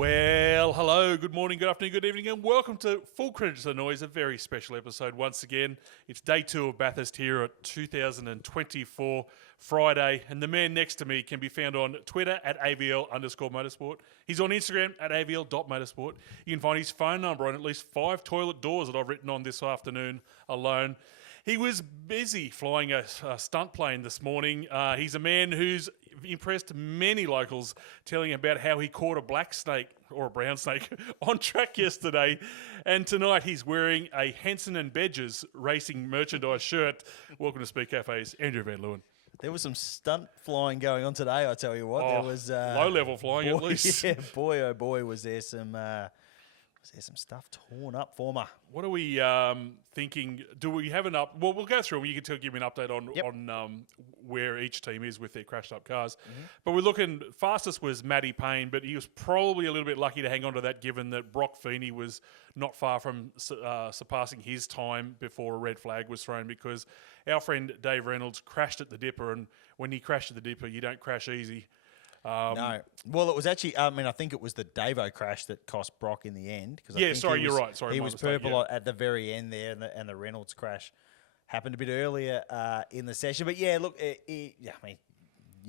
Well, hello, good morning, good afternoon, good evening, and welcome to Full Credit to the Noise, a very special episode once again. It's day 2 of Bathurst here at 2024 Friday, and the man next to me can be found on Twitter at AVL_motorsport. He's on Instagram at AVL.motorsport. You can find his phone number on at least 5 toilet doors that I've written on this afternoon alone. He was busy flying a stunt plane this morning. He's a man who's impressed many locals, telling about how he caught a black snake or a brown snake on track yesterday. And tonight he's wearing a Henson and Bedges racing merchandise shirt. Welcome to Speed Cafe's Andrew Van Leeuwen. There was some stunt flying going on today, I tell you what. There was low-level flying at least. Yeah, boy, oh boy, was there some stuff torn up for me. What are we thinking? Do we have Well, we'll go through and you can give me an update on where each team is with their crashed up cars. Mm-hmm. But we're looking, fastest was Matty Payne, but he was probably a little bit lucky to hang on to that given that Brock Feeney was not far from surpassing his time before a red flag was thrown, because our friend Dave Reynolds crashed at the Dipper, and when he crashed at the Dipper, you don't crash easy. No. Well, it was actually, I think it was the Davo crash that cost Brock in the end. You're right. Sorry, he was purple at the very end there, and the Reynolds crash happened a bit earlier in the session. But yeah, look, you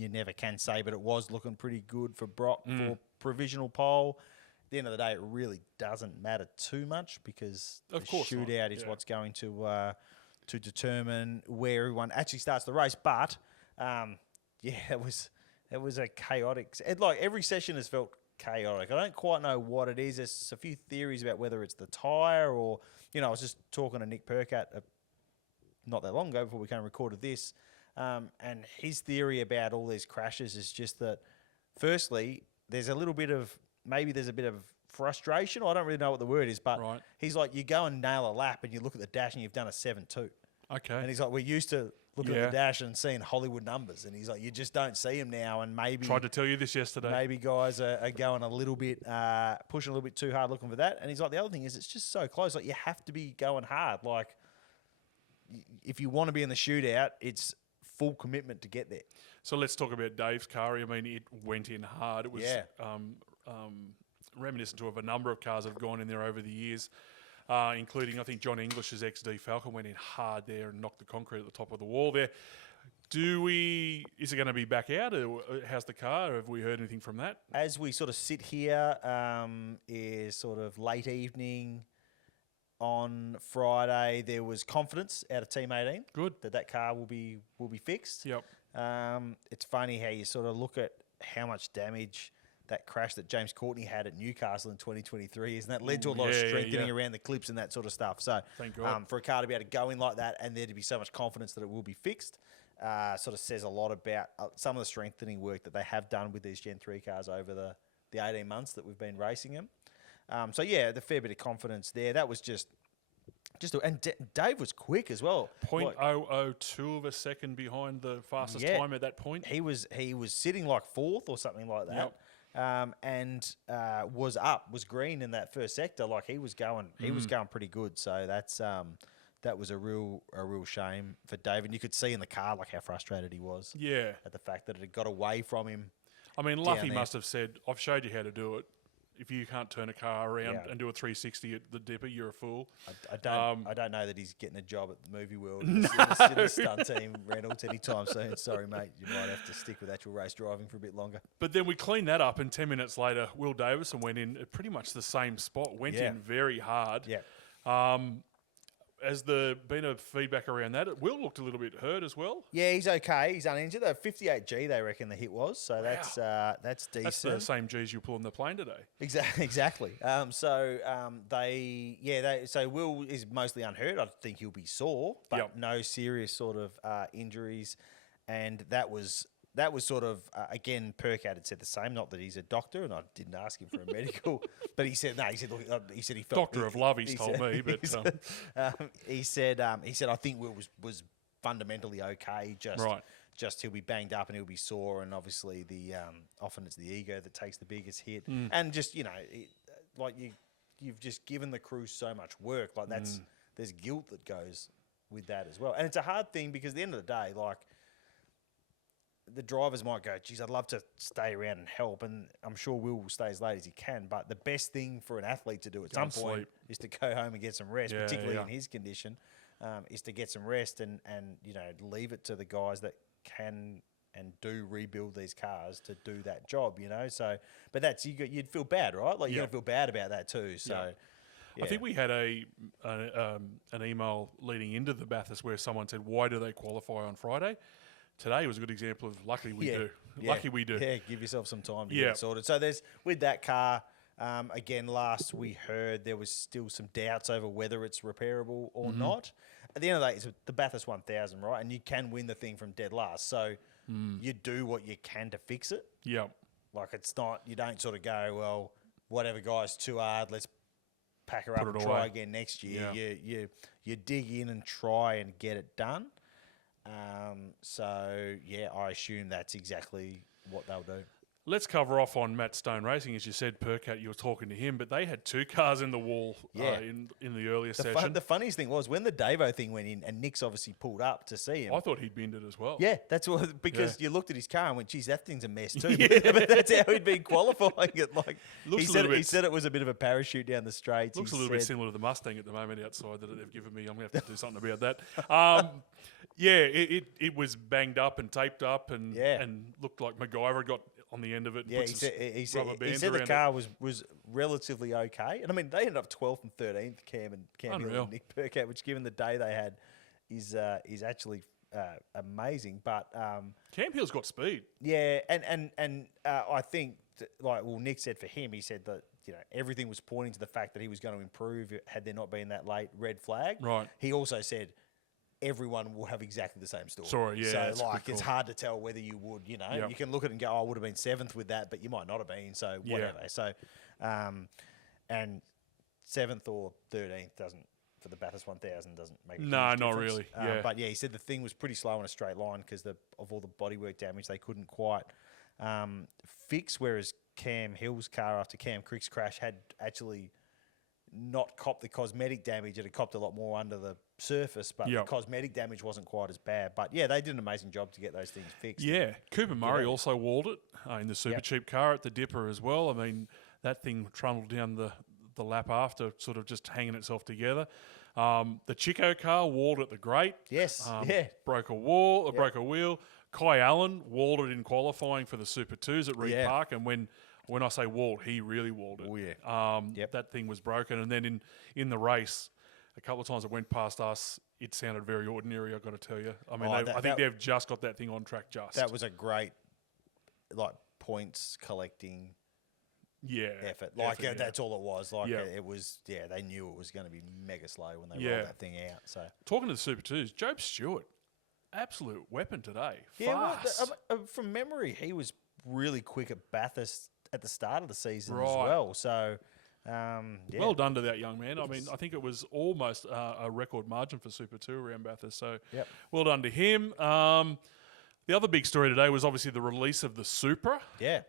never can say, but it was looking pretty good for Brock for provisional pole. At the end of the day, it really doesn't matter too much, because the shootout is what's going to determine where everyone actually starts the race. But it was a chaotic. Like every session has felt chaotic. I don't quite know what it is. There's a few theories about whether it's the tyre or, I was just talking to Nick Percat not that long ago before we came and recorded this, and his theory about all these crashes is just that, firstly, there's a bit of frustration. I don't really know what the word is, but he's like, you go and nail a lap and you look at the dash and you've done a 7.2. Okay. And he's like, we're used to looking at the dash and seeing Hollywood numbers. And he's like, you just don't see them now. And maybe... Tried to tell you this yesterday. Maybe guys are going a little bit, pushing a little bit too hard looking for that. And he's like, the other thing is it's just so close. Like, you have to be going hard. Like, if you want to be in the shootout, it's full commitment to get there. So let's talk about Dave's car. I mean, it went in hard. It was reminiscent of a number of cars that have gone in there over the years. Including, I think, John English's XD Falcon went in hard there and knocked the concrete at the top of the wall there. Is it going to be back out? Or how's the car? Have we heard anything from that? As we sort of sit here, is sort of late evening on Friday, there was confidence out of Team 18. Good. That car will be fixed. Yep. It's funny how you sort of look at how much damage that crash that James Courtney had at Newcastle in 2023, isn't that led to a lot of strengthening around the clips and that sort of stuff. So thank God. For a car to be able to go in like that and there to be so much confidence that it will be fixed, sort of says a lot about some of the strengthening work that they have done with these Gen 3 cars over the 18 months that we've been racing them. The fair bit of confidence there. That was just and Dave was quick as well. 0.002 of a second behind the fastest time at that point. He was sitting like 4th or something like that. Yep. Was green in that first sector. Like he was going pretty good. So that was a real shame for Dave. And you could see in the car like how frustrated he was. Yeah. At the fact that it had got away from him. I mean, Luffy must have said, "I've showed you how to do it. If you can't turn a car around and do a 360 at the Dipper, you're a fool." I don't know that he's getting a job at the movie world in the stunt team, Reynolds, anytime soon. Sorry, mate. You might have to stick with actual race driving for a bit longer. But then we cleaned that up, and 10 minutes later, Will Davidson went in at pretty much the same spot, went in very hard. Yeah. Has there been a feedback around that? Will looked a little bit hurt as well. Yeah, he's okay. He's uninjured. 58G, they reckon the hit was. So that's decent. That's the same G's you pull on the plane today. Exactly. So Will is mostly unhurt. I think he'll be sore, but no serious sort of injuries. And that was sort of, again, Percat had said the same. Not that he's a doctor, and I didn't ask him for a medical, but he said, no, he said, look, he said he felt... Doctor of love, he's told me, but... He said, I think Will was fundamentally okay, just he'll be banged up and he'll be sore, and obviously often it's the ego that takes the biggest hit. And just, you've just given the crew so much work, like there's guilt that goes with that as well. And it's a hard thing because at the end of the day, like, the drivers might go, geez, I'd love to stay around and help, and I'm sure Will stay as late as he can. But the best thing for an athlete to do at some point is to go home and get some rest, particularly in his condition, is to get some rest and leave it to the guys that can and do rebuild these cars to do that job. So but that's you'd feel bad, right? Like you're gonna feel bad about that too. So. Yeah. I think we had an email leading into the Bathurst where someone said, "Why do they qualify on Friday?" Today was a good example of luckily we do. Lucky we do. Yeah, give yourself some time to get it sorted. So there's with that car. Again, last we heard there was still some doubts over whether it's repairable or not. At the end of the day, it's the Bathurst 1000, right? And you can win the thing from dead last. So you do what you can to fix it. Yeah. Like it's not, you don't sort of go, well, whatever, guys, too hard. Let's pack her up and try again next year. Yeah. You dig in and try and get it done. I assume that's exactly what they'll do. Let's cover off on Matt Stone Racing. As you said, Percat, you were talking to him, but they had 2 cars in the wall in the earlier session. The funniest thing was when the Davo thing went in and Nick's obviously pulled up to see him. I thought he'd binned it as well. Yeah, that's what, because you looked at his car and went, geez, that thing's a mess too. But that's how he'd been qualifying it. Like he said it was a bit of a parachute down the straights. Looks a little bit similar to the Mustang at the moment outside that they've given me. I'm going to have to do something about that. It was banged up and taped up and looked like MacGyver got on the end of it. Yeah, he said the car was relatively okay. And I mean, they ended up 12th and 13th, Cam Hill and Nick Percat, which given the day they had is actually amazing. But Cam Hill's got speed. Yeah, and I think, Nick said for him, he said that, everything was pointing to the fact that he was going to improve had there not been that late red flag. Right. He also said, everyone will have exactly the same story. So, it's hard to tell whether you would, You can look at it and go, I would have been 7th with that, but you might not have been, so whatever. So, and 7th or 13th doesn't, for the Bathurst 1000, doesn't make a huge difference. Not really. But, he said the thing was pretty slow in a straight line because of all the bodywork damage they couldn't quite fix, whereas Cam Hill's car after Cam Crick's crash had actually not copped the cosmetic damage. It had copped a lot more under the surface, but the cosmetic damage wasn't quite as bad. But they did an amazing job to get those things fixed. Yeah, Cooper Murray also walled it in the super cheap car at the Dipper as well. I mean, that thing trundled down the lap after, sort of just hanging itself together. The Chico car walled at the Great. Yes, broke a wheel. Kai Allen walled it in qualifying for the Super 2s at Reed Park, and when I say walled, he really walled it. Oh, yeah. That thing was broken. And then in the race, a couple of times it went past us, it sounded very ordinary, I've got to tell you. I mean, I think they've just got that thing on track just. That was a great, points collecting effort. That's all it was. It was, they knew it was going to be mega slow when they rolled that thing out. So talking to the Super 2s, Job Stewart, absolute weapon today. Yeah, fast. From memory, he was really quick at Bathurst at the start of the season as well. So, well done to that young man. I mean, I think it was almost a record margin for Super 2 around Bathurst. So, well done to him. The other big story today was obviously the release of the Supra. Yeah.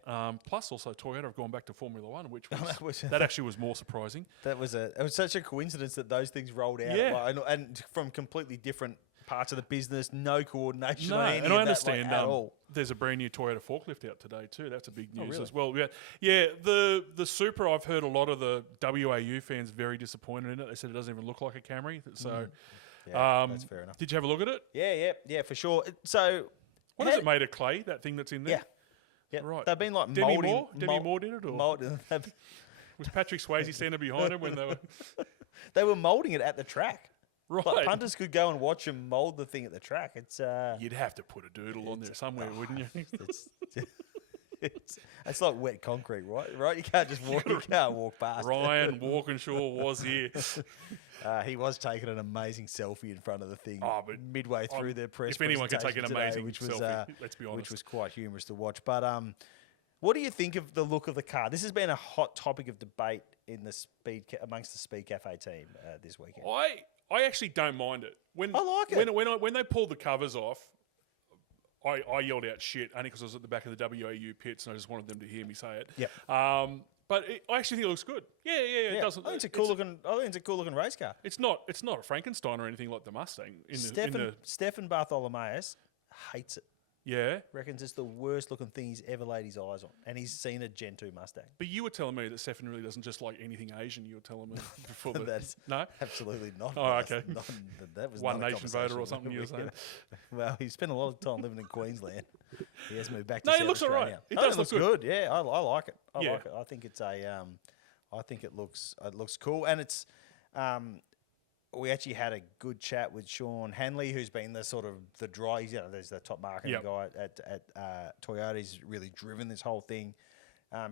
Plus, also Toyota have gone back to Formula One, which was that actually was more surprising. It was such a coincidence that those things rolled out. Yeah. And from completely different parts of the business, no coordination. No, on any and I of understand that, at all. There's a brand new Toyota forklift out today too. That's a big news really? as well. Yeah. The Supra, I've heard a lot of the WAU fans very disappointed in it. They said it doesn't even look like a Camry. So, that's fair enough. Did you have a look at it? Yeah, for sure. So, what is it made of clay? That thing that's in there. Yeah, right. They've been like Demi molding. Moore did it, or was Patrick Swayze standing behind him when they were? They were molding it at the track. Right. Like punters could go and watch them mould the thing at the track. It's You'd have to put a doodle on there somewhere, wouldn't you? It's like wet concrete, right? You can't just walk. You can't walk past. Ryan Walkinshaw was here. He was taking an amazing selfie in front of the thing but midway through their press. If anyone can take an amazing which selfie, let's be honest, which was quite humorous to watch. But what do you think of the look of the car? This has been a hot topic of debate in the amongst the Speed Cafe team this weekend. I actually don't mind it. I like it. When they pulled the covers off, I yelled out shit only because I was at the back of the WAU pits and I just wanted them to hear me say it. Yeah. But I actually think it looks good. Yeah. It doesn't. I think it's a cool looking race car. It's not a Frankenstein or anything like the Mustang. Stefan Bartholomaeus hates it. Yeah. Reckons it's the worst looking thing he's ever laid his eyes on. And he's seen a Gen 2 Mustang. But you were telling me that Stefan really doesn't just like anything Asian. You were telling me before the... That's No? absolutely not. Oh, okay. That was One not a nation voter or conversation something you were saying? Well, he spent a lot of time living in Queensland. He has moved back to No, South he looks all Australia. right. It does looks look good. Yeah, I like it. I Yeah. like it. I think it's a... I think it looks cool. And it's... we actually had a good chat with Sean Hanley, who's been the sort of the dry, there's the top marketing Yep. guy at Toyota. He's really driven this whole thing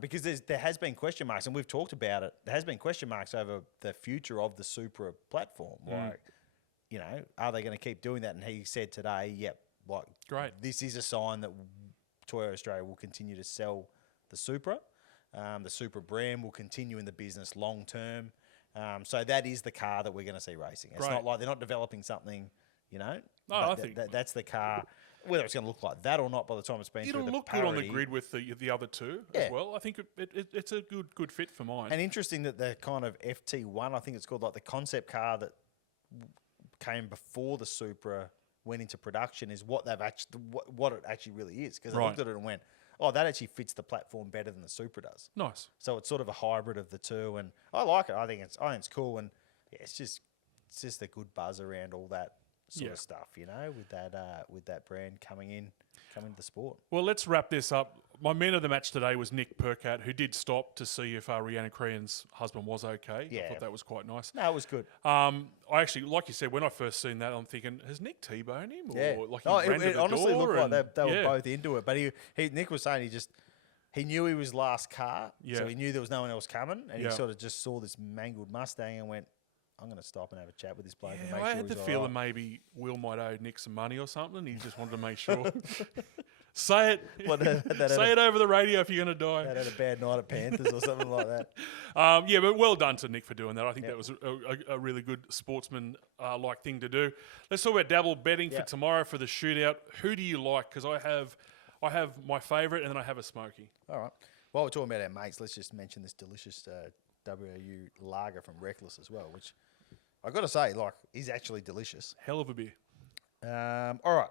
because there has been question marks, and we've talked about it. There has been question marks over the future of the Supra platform. Like, are they going to keep doing that? And he said today, yep, like, Great. this is a sign that Toyota Australia will continue to sell the Supra. The Supra brand will continue in the business long term. So that is the car that we're going to see racing. It's Great. not like they're not developing something, No, but I think that's the car. Whether it's going to look like that or not by the time it's been it'll through the look good on the parity. grid with the other two Yeah. as well. I think it's a good fit for mine. And interesting that the kind of FT1, I think it's called, like the concept car that came before the Supra went into production, is what they've actually what it actually really is. Because I Right. looked at it and went, oh, that actually fits the platform better than the Supra does. Nice. So it's sort of a hybrid of the two, and I like it. I think it's cool, and yeah, it's just a good buzz around all that sort Yeah. of stuff, with that brand coming to the sport. Well, let's wrap this up. My man of the match today was Nick Percat, who did stop to see if Rihanna Crean's husband was okay. I Yeah. thought that was quite nice. No, it was good. I actually, like you said, when I first seen that, I'm thinking, has Nick T-boned him? Yeah. Or like he It ran to the honestly door looked like and- they were yeah. both into it, but Nick was saying he knew he was last car, Yeah. so he knew there was no one else coming, and Yeah. he sort of just saw this mangled Mustang and went, I'm going to stop and have a chat with this bloke and Yeah, make I sure had the he's all feeling right. maybe Will might owe Nick some money or something. He just wanted to make sure. Say it. What, that Say it over the radio if you're going to That die. had a bad night at Panthers or something like that. Yeah, but well done to Nick for doing that. I think that was a really good sportsman like thing to do. Let's talk about dabble betting for Yeah. tomorrow for the shootout. Who do you like? Because I have my favourite and then I have a smoky. All right. While we're talking about our mates, let's just mention this delicious WAU lager from Reckless as well, which I got to say, is actually delicious. Hell of a beer. All right.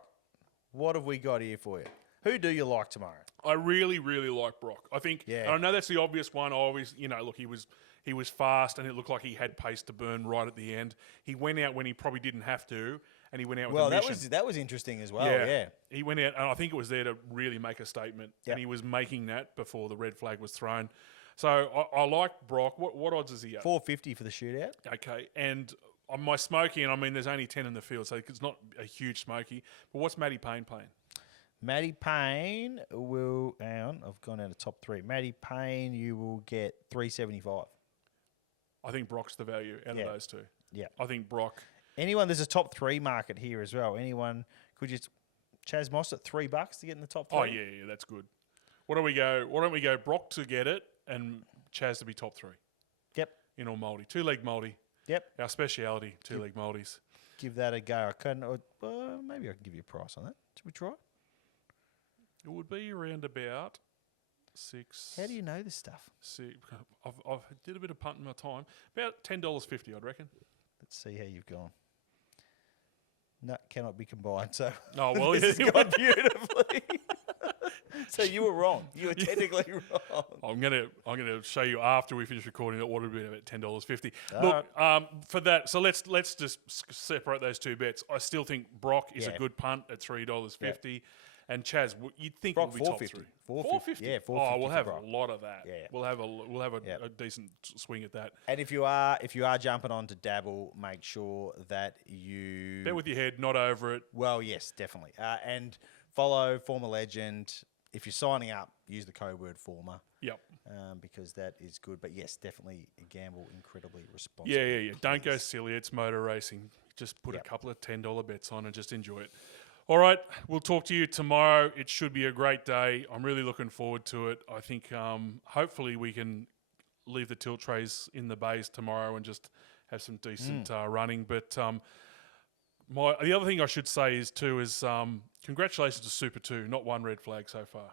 What have we got here for you? Who do you like tomorrow? I really, really like Brock. I think, Yeah. and I know that's the obvious one. I always, look, he was fast and it looked like he had pace to burn right at the end. He went out when he probably didn't have to, and he went out with a mission. that was interesting as well. Yeah. He went out, and I think it was there to really make a statement, Yep. and he was making that before the red flag was thrown. So I like Brock. What odds is he at? 450 for the shootout. Okay, and on my smoky, and I mean, there's only 10 in the field, so it's not a huge smoky. But what's Matty Payne playing? Matty Payne will. Hang on, I've gone out of top three. Matty Payne, you will get 375. I think Brock's the value out Yeah. of those two. Yeah. I think Brock. Anyone? There's a top three market here as well. Anyone? Could you Chaz Moss at $3 to get in the top three? Oh yeah, that's good. Why don't we go Brock to get it and Chaz to be top three Yep. in all multi, 2-leg multi. Yep. Our speciality, 2-leg multis. Give that a go. I can. Maybe I can give you a price on that. Should we try? It would be around about 6. How do you know this stuff? I've did a bit of punting my time. About $10.50, I'd reckon. Let's see how you've gone. No, cannot be combined. So Oh well, this has yeah, gone beautifully. So you were wrong. You were technically wrong. I'm gonna show you after we finish recording that what would be about $10.50. All Look, for that, so let's just separate those two bets. I still think Brock is a Yeah. good punt at $3.50, and Chaz, you'd think Brock, it would be top 450. three. 450. Yeah, Oh, 450 we'll for have Brock. a lot of that. Yeah, yeah. We'll have a Yep. decent swing at that. And if you are jumping on to dabble, make sure that you Bet with your head, not over it. Well, yes, definitely. And follow Former Legend. If you're signing up, use the code word Former. Yep. Because that is good. But yes, definitely gamble incredibly responsibly. Yeah. Don't go please. silly. It's motor racing. Just put Yep. a couple of $10 bets on and just enjoy it. All right, we'll talk to you tomorrow. It should be a great day. I'm really looking forward to it. I think hopefully we can leave the tilt trays in the bays tomorrow and just have some decent running. But the other thing I should say is congratulations to Super 2. Not one red flag so far.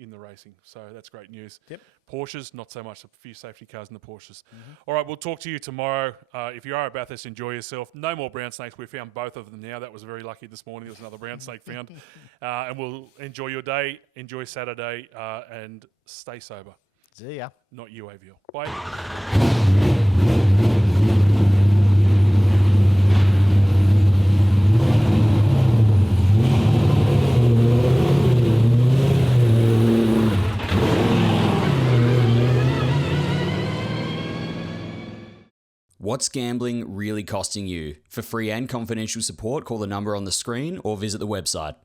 in the racing. So that's great news. Yep. Porsches, not so much. A few safety cars in the Porsches. All right, we'll talk to you tomorrow. If you are at Bathurst, enjoy yourself. No more brown snakes. We found both of them now. That was very lucky this morning. There was another brown snake found. And we'll enjoy your day, enjoy Saturday, and stay sober. See ya. Not you, AVL. Bye. What's gambling really costing you? For free and confidential support, call the number on the screen or visit the website.